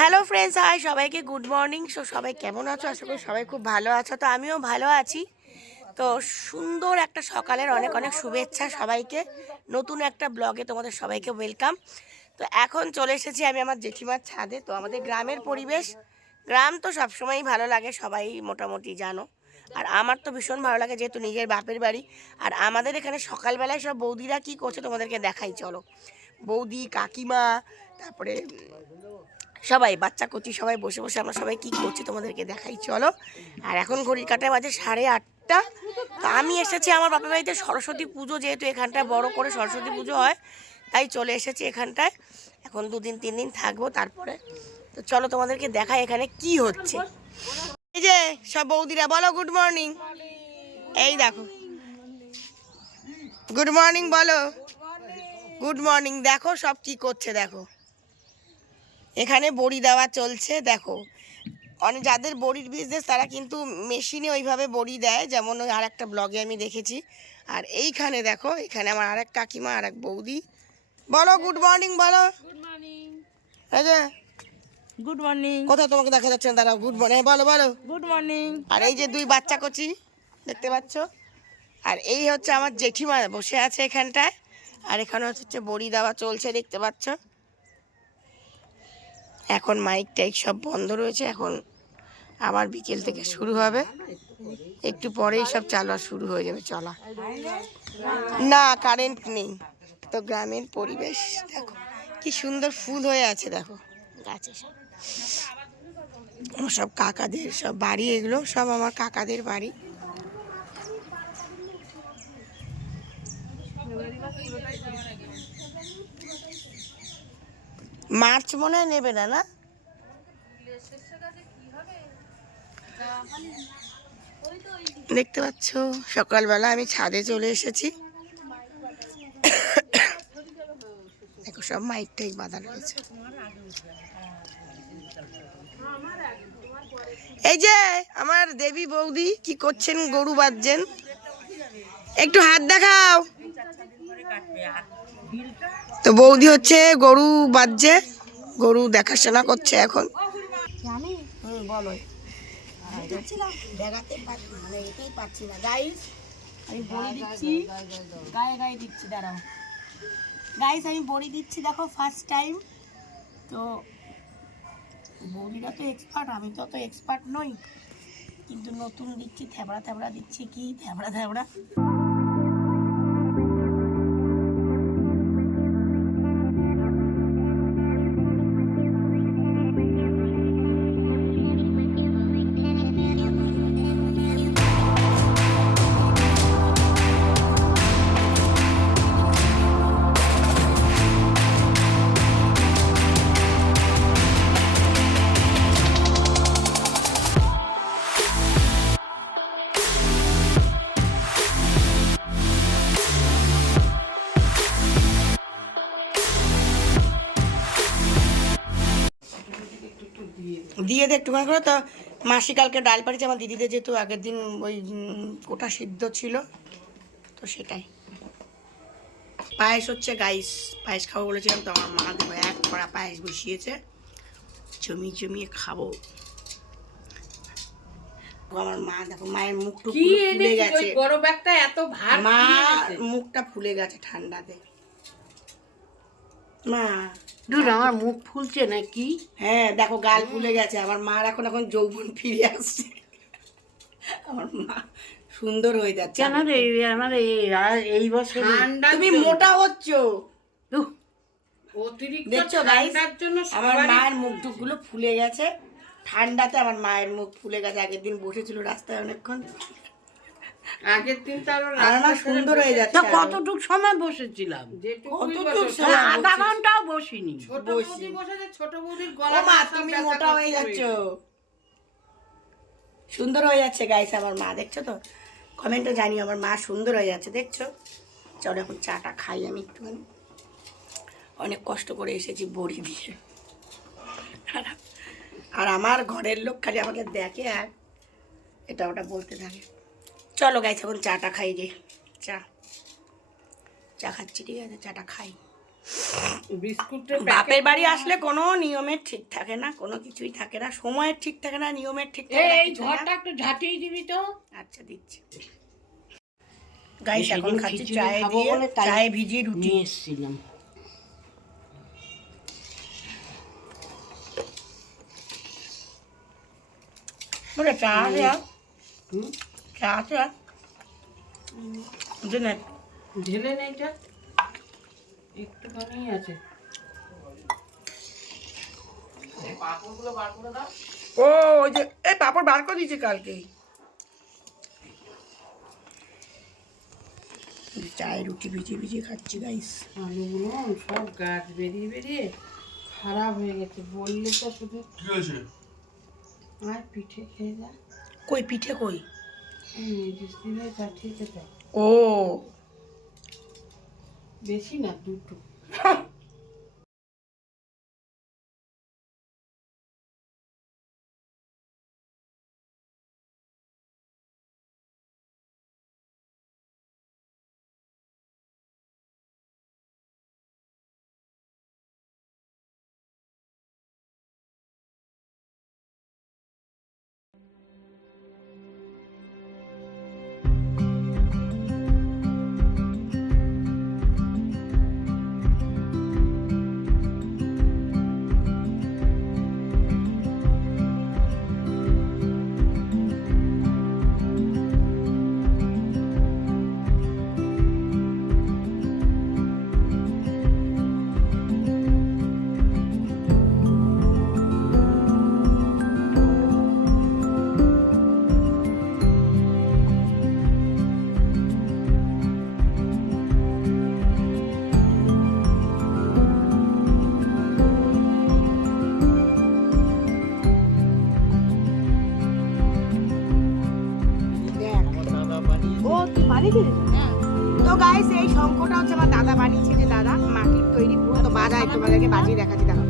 Hello friends hi সবাইকে good morning so সবাই কেমন আছো? আশা করি সবাই খুব ভালো আছো। তো আমিও ভালো আছি। তো সুন্দর একটা সকালের অনেক অনেক শুভেচ্ছা সবাইকে। নতুন একটা ব্লগে তোমাদের সবাইকে ওয়েলকাম তো এখন চলে এসেছি আমি আমার জেঠিমার ছাদে। তো আমাদের গ্রামের পরিবেশ, গ্রাম তো সবসময়ই ভালো লাগে, সবাই মোটামুটি জানো। আর আমার তো ভীষণ ভালো লাগে, যেহেতু নিজের বাপের বাড়ি। আর আমাদের এখানে সকালবেলায় সব বৌদিরা কি করছে তোমাদেরকে দেখাই, চলো। বৌদি, কাকিমা, তারপরে সবাই, বাচ্চা কচি সবাই বসে বসে আমরা সবাই কি করছি তোমাদেরকে দেখাই, চলো। আর এখন ঘড়ির কাটায় বাজে সাড়ে আটটা। তো আমি এসেছি আমার বাপের বাড়িতে সরস্বতী পুজো, যেহেতু এখানটায় বড় করে সরস্বতী পুজো হয়, তাই চলে এসেছি এখানটায়। এখন দুদিন, তিন দিন থাকব তারপরে। তো চলো তোমাদেরকে দেখাই এখানে কি হচ্ছে। এই যে, সব বৌদিরা, বলো গুড মর্নিং এই দেখো। গুড মর্নিং বলো। গুড মর্নিং দেখো সব কি করছে, দেখো। এখানে বড়ি দেওয়া চলছে দেখো। অনেক যাদের বড়ির বিজনেস তারা কিন্তু মেশিনে ওইভাবে বড়ি দেয় যেমন ওই আর একটা ব্লগে আমি দেখেছি। আর এইখানে দেখো এখানে আমার আরেক কাকিমা আর এক বৌদি। বলো গুড মর্নিং বলো। গুড মর্নিং এই যে গুড মর্নিং কোথাও তোমাকে দেখা যাচ্ছে না? দাঁড়াও গুড মর্নিং বলো বলো। গুড মর্নিং আর এই যে দুই বাচ্চা কচি দেখতে পাচ্ছ? আর এই হচ্ছে আমার জেঠিমা বসে আছে এখানটায়। আর এখানে হচ্ছে বড়ি দেওয়া চলছে দেখতে পাচ্ছ? এখন মাইক টাইক সব বন্ধ রয়েছে, এখন আবার বিকেল থেকে শুরু হবে। একটু পরেই সব চালা শুরু হয়ে যাবে, চলা। না কারেন্ট নেই। তো গ্রামের পরিবেশ, দেখো, কি সুন্দর ফুল হয়ে আছে, দেখো। গাছে সব। সব কাকাদের, সব বাড়ি এগুলো, সব আমার কাকাদের বাড়ি। মার্চ মনে হয় নেবে না না? দেখতে পাচ্ছ, সকালবেলা আমি ছাদে চলে এসেছি। দেখো, সব মাইক টাইক বাঁধা রয়েছে এই যে, আমার দেবী বৌদি কি করছেন, গরু বাঁধছেন? একটু হাত দেখাও। তো বৌদি হচ্ছে গরু বাজছে গরু দেখাশোনা করছে এখন। আমি বড়ি দিচ্ছি। গায়ে গায়ে দিচ্ছি, দাঁড়াও। গাইস আমি বড়ি দিচ্ছি, দেখো ফার্স্ট টাইম তো বৌদিরা তো এক্সপার্ট আমি তো অত এক্সপার্ট নই। কিন্তু নতুন দিচ্ছি থ্যাবড়া থ্যাবড়া দিচ্ছি, কি থ্যাবড়া থ্যাবড়া একটুখানি করে তো মাসি কালকে ডাল পাড়িয়েছে আমার দিদিদের যেহেতু আগের দিন ওই কোটা সিদ্ধ ছিল তো সেটাই। পায়েস হচ্ছে গাইস পায়েস খাব বলেছিলাম তো আমার মা দেবো এক কড়া পায়েস বসিয়েছে জমিয়ে জমিয়ে খাব। আমার মা দেখো মায়ের মুখটুকু কি ফুলে গেছে। বড় ব্যাগটা এত ভার মা মুখটা ফুলে গেছে ঠান্ডাতে। মা দূর আমার মুখ ফুলছে নাকি? হ্যাঁ দেখো গাল ফুলে গেছে। আমার মার এখন এখন যৌবন ফিরে আসছে। আমার মা সুন্দর হয়ে যাচ্ছে। কেন রে আমার এই- আর এই বছর ঠান্ডার তুমি মোটা হচ্ছ। অতিরিক্ত ঠান্ডার জন্য আমার মায়ের মুখ টুকগুলো ফুলে গেছে। ঠান্ডাতে আমার মায়ের মুখ ফুলে গেছে। আগের দিন বসেছিল রাস্তায় অনেকক্ষণ। আগের দিন তো আরও সুন্দর হয়ে যাচ্ছে কতটুক সময় বসেছিলাম? কতটুক সময়? আধা ঘন্টাও বসিনি। ছোট বসি। বৌদি বসেছে ছোট বৌদির গলা মা তুমি মোটা হয়ে যাচ্ছ। সুন্দর হয়ে যাচ্ছে গাইস আমার মা দেখছ তো? কমেন্টে জানিও আমার মা সুন্দর হয়ে যাচ্ছে দেখছ? চলো এখন চাটা খাই আমি একটুখানি। অনেক কষ্ট করে এসেছি বড়ি দিয়ে। আর আমার ঘরের লোক খালি আমাকে দেখে আর এটা ওটা বলতে থাকে। চলো গাইস এখন চাটা খাই রে। চা। চা খাচ্ছি ঠিক আছে চাটা খাই। বিস্কুটের বাপের বাড়ি আসলে কোনো নিয়মের ঠিক থাকে না কোনো কিছুই থাকে না সময়ের ঠিক থাকে না নিয়মের ঠিক থাকে না, এই ঝড়টা একটু ঝাঁটিয়ে দিবি তো। আচ্ছা দিচ্ছি। গাইস এখন খাচ্ছি চায়ে দিয়ে চায়ে ভিজিয়ে রুটি। এসেছিলাম। বলে চা হুম? চা আছে আর? ঢেলে নেই এটা? একটুখানি আছে। ও ওই যে এই পাপড় বার করে দিয়েছে কালকেই চায়ে রুটি ভিজিয়ে ভিজিয়ে খাচ্ছি গাইস আলুগুলো সব গাছ বেরিয়ে বেরিয়ে খারাপ হয়ে গেছে বললে তো শুধু আর পিঠে খেয়ে যা। কই পিঠে কই? ও বেশি না দুটো তো গাইস এই শঙ্কটা হচ্ছে আমার দাদা বানিয়েছে যে দাদা মাটির তৈরি পুরো তো বাজায় তোমাদেরকে বাজিয়ে দেখাচ্ছি দেখো।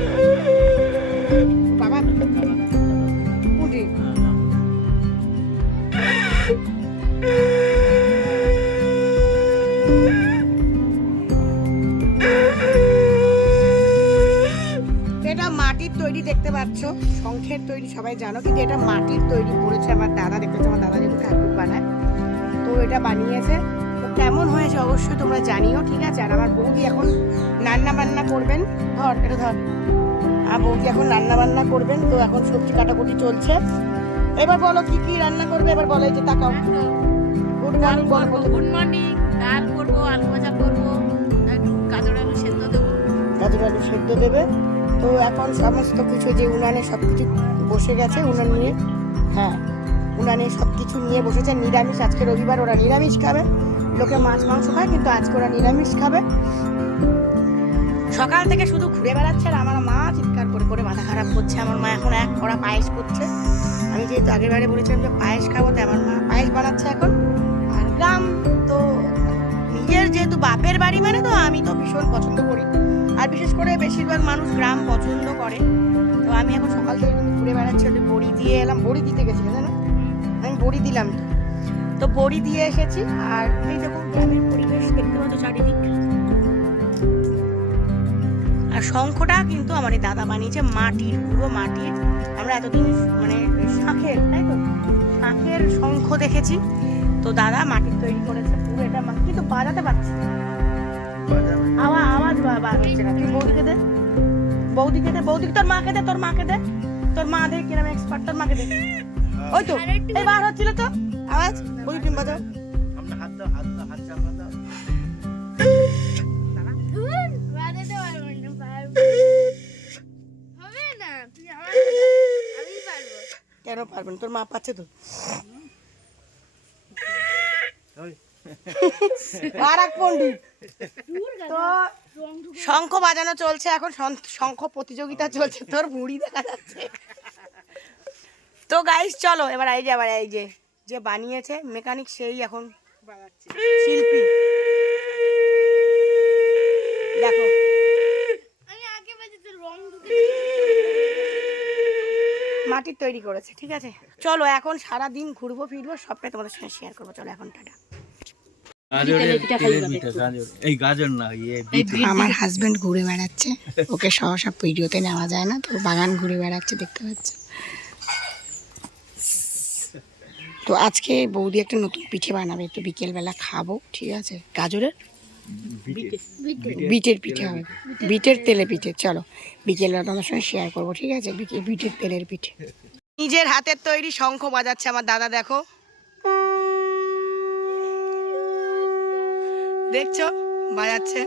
মাটির তৈরি দেখতে পাচ্ছ শঙ্খের তৈরি সবাই জানো কিন্তু এটা মাটির তৈরি করেছে আমার দাদা দেখতেছো আমার দাদা যেহেতু ঠাকুর বানায়। তো এটা বানিয়েছে। তো কেমন হয়েছে অবশ্যই তোমরা জানিও ঠিক আছে? আর আমার বৌদি এখন রান্না বান্না করবেন। ধর এটা ধর। আর বৌদি এখন রান্না বান্না করবেন। তো এখন সবজি কাটাকুটি চলছে। এবার বলো কি কি রান্না করবে? এবার বলো এই যে তাকাও। গুড মর্নিং বলো। গুড মর্নিং ডাল করব আলু ভাজা করব গাজর আলু সেদ্ধ দেবো। গাজর আলু সেদ্ধ দেবে। তো এখন সমস্ত কিছু যে উনানে সব কিছু বসে গেছে উনান নিয়ে। হ্যাঁ। উনানে সব কিছু নিয়ে বসেছে নিরামিষ। আজকে রবিবার ওরা নিরামিষ খাবে। লোকে মাছ মাংস খায় কিন্তু আজকে ওরা নিরামিষ খাবে। সকাল থেকে শুধু ঘুরে বেড়াচ্ছে আর আমার মা চিৎকার করে করে মাথা খারাপ করছে। আমার মা এখন এক কড়া পায়েস করছে। আমি যেহেতু আগের বারে বলেছিলাম যে পায়েস খাব তাই আমার মা পায়েস বানাচ্ছে এখন। আর গ্রাম তো নিজের যেহেতু বাপের বাড়ি মানে তো আমি তো ভীষণ পছন্দ করি। আর বিশেষ করে বেশিরভাগ মানুষ গ্রাম পছন্দ করে। তো আমি এখন সকাল থেকে ঘুরে বেড়াচ্ছি, ওদের বড়ি দিয়ে এলাম। বড়ি দিতে গেছি জানো আমি বড়ি দিলাম। তো বড়ি দিয়ে এসেছি, আর এই দেখুন, গ্রামের পরিবেশ দেখতে পাচ্ছ চারিদিক। আর শঙ্খটা কিন্তু আমার এই দাদা বানিয়েছে মাটির, পুরো মাটির। আমরা এতদিন মানে শাঁখের, তাই তো? শাঁখের শঙ্খ দেখেছি। তো দাদা মাটির তৈরি করেছে, পুরো এটা কিন্তু বাজাতে পারছি না। আওয়াজ আওয়াজ বা- বার হচ্ছে না। তুই বৌদিকে দে। বৌদিকে দে বৌদিকে তোর মাকে দে তোর মাকে দে। তোর মা দে কিরম এক্সপার্ট তোর মাকে দে। ওই তো এই বার হচ্ছিল তো। আওয়াজ বৌদি তুমি বাজাও। পারব না পারব। হবে না তুই আমার কেন পারবেন তোর মা পাচ্ছে তো। আর এক পণ্ডিত। তো শঙ্খ বাজানো চলছে এখন শঙ্খ প্রতিযোগিতা চলছে তোর বুড়ি দেখা যাচ্ছে। তো গাইস চলো এবার এই যে আবার এই যে যে বানিয়েছে মেকানিক সেই এখন শিল্পী। দেখো। মাটির তৈরি করেছে ঠিক আছে? চলো এখন সারা দিন ঘুরবো ফিরবো সবটাই তোমাদের সঙ্গে শেয়ার করব। চলো এখন টাটা। আমার হাজবেন্ড ঘুরে বেড়াচ্ছে। ওকে সহসা ভিডিওতে নেওয়া যায় না তো বাগান ঘুরে বেড়াচ্ছে দেখতে পাচ্ছে। তো আজকে বৌদি একটা নতুন পিঠে বানাবে তো বিকেলবেলা খাব ঠিক আছে? গাজরের? বিটের। পিঠে হবে। বিটের তেলে পিঠে চলো। বিকেলবেলা তোমার সঙ্গে শেয়ার করব ঠিক আছে? বিটের তেলের পিঠে। নিজের হাতের তৈরি শঙ্খ বাজাচ্ছে আমার দাদা দেখো। দেখছ? বাজাচ্ছে।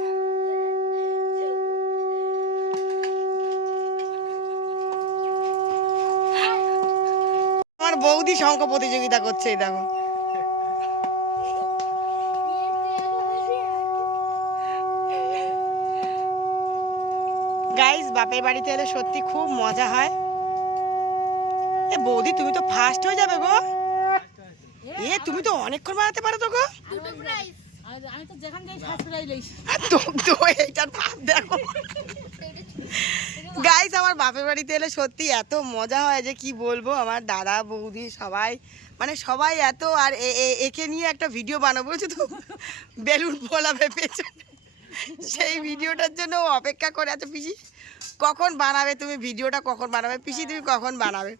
আমার বৌদি শঙ্খ প্রতিযোগিতা করছে, এই দেখো। গাইস বাপের বাড়িতে এলে সত্যি খুব মজা হয়। এ বৌদি, তুমি তো ফার্স্ট হয়ে যাবে গো। এ, তুমি তো অনেকক্ষণ বানাতে পারো তো গো। আমি তো যেখান এইটার ভাব দেখো। গাইস আমার বাপের বাড়িতে এলে সত্যি এত মজা হয় যে কি বলব, আমার দাদা, বৌদি সবাই মানে সবাই এত, আর একে নিয়ে একটা ভিডিও বানাবো বুঝছ তো, বেলুন ফোলাবে পেছনে। সেই ভিডিওটার জন্য অপেক্ষা করে আছে, পিসি, কখন বানাবে, তুমি ভিডিওটা কখন বানাবে, পিসি তুমি কখন বানাবে?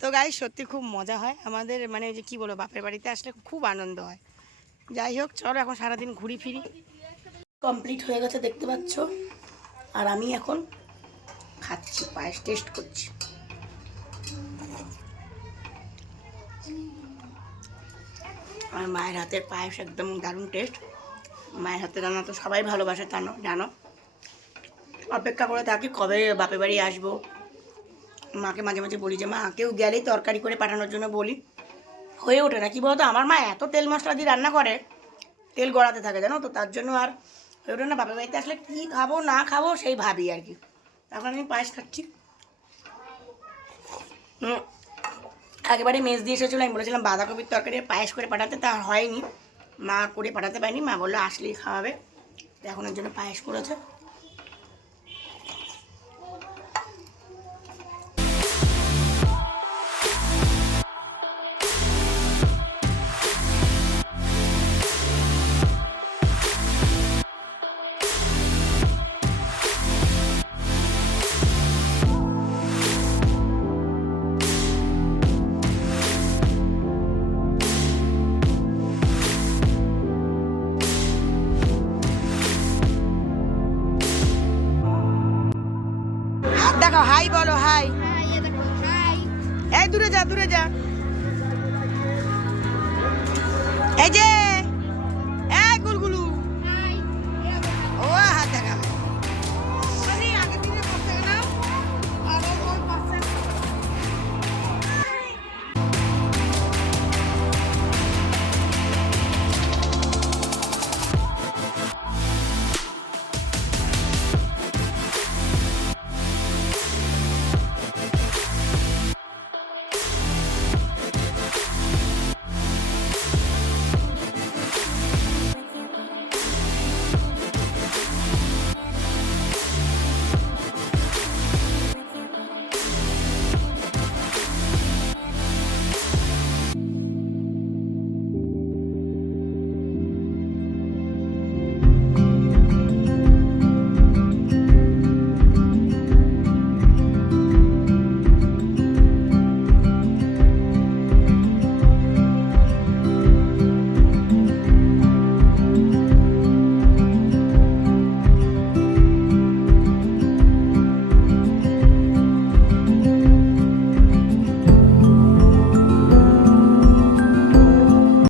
তো গাইস সত্যি খুব মজা হয়। আমাদের মানে যে কি বলব, বাপের বাড়িতে আসলে খুব আনন্দ হয়। যাই হোক, চলো এখন সারাদিন ঘুরি ফিরি। কমপ্লিট হয়ে গেছে, দেখতে পাচ্ছ? আর আমি এখন খাচ্ছি, পায়েস টেস্ট করছি। আমার মায়ের হাতের পায়েস একদম দারুণ টেস্ট মায়ের হাতের রান্না তো সবাই ভালোবাসে জানো জানো? অপেক্ষা করে থাকি, কবে বাপের বাড়ি আসব? মাকে মাঝে মাঝে বলি যে, মা, কেউ গেলেই তরকারি করে পাঠানোর জন্য বলি। হয়ে ওঠে না। কি বলতো? আমার মা এত তেল মশলা দিয়ে রান্না করে, তেল গড়াতে থাকে, জানো তো? তার জন্য আর হয়ে ওঠে না। বাপের বাড়িতে আসলে কী খাব, না খাব, সেই ভাবি আর কি। এখন আমি পায়েস খাচ্ছি। একেবারে মেজ দিয়ে এসেছিল, আমি বলেছিলাম বাঁধাকপির তরকারি পায়েস করে পাঠাতে, তা হয়নি। মা করে পাঠাতে পারেনি। মা বলল আসলেই খাওয়াবে। এখন ওর জন্য পায়েস করেছে। দূরে যা দূরে যা। এই যে